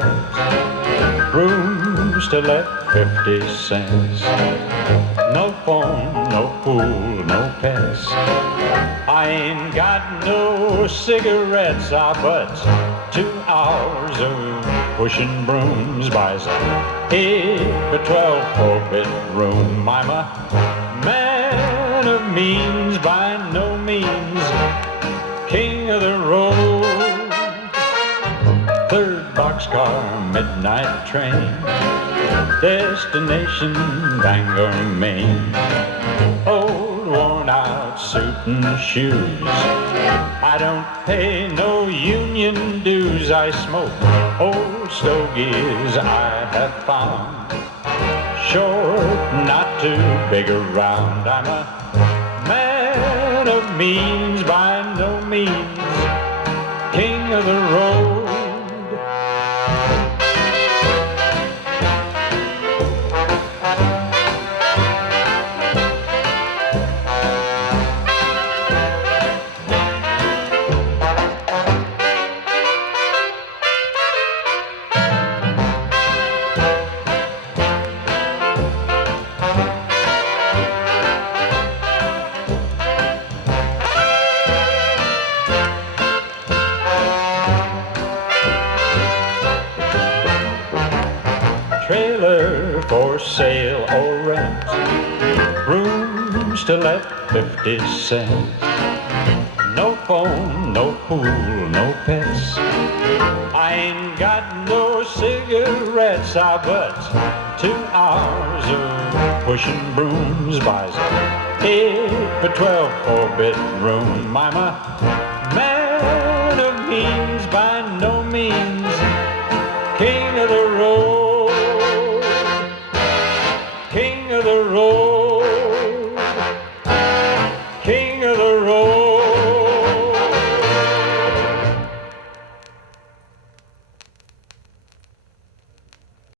cigarettes, rooms to let 50 cents. No phone, no pool, no pets. I ain't got no cigarettes, but 2 hours of pushing brooms buys 8 to 12 4-bedroom. I'm a man of means, by no means king of the road. 3rd boxcar, midnight train, destination Bangor, Maine. Old worn out suit and shoes, I don't pay no union dues. I smoke old stogies I have found, short, not too big around. I'm a man of means, by no means king of the road. Trailer for sale or rent, rooms to let 50 cents. No phone, no pool, no pets. I ain't got no cigarettes, but 2 hours of pushing brooms buys 8 for 12 4-bedroom. I'm a man of means, by no means king of the road.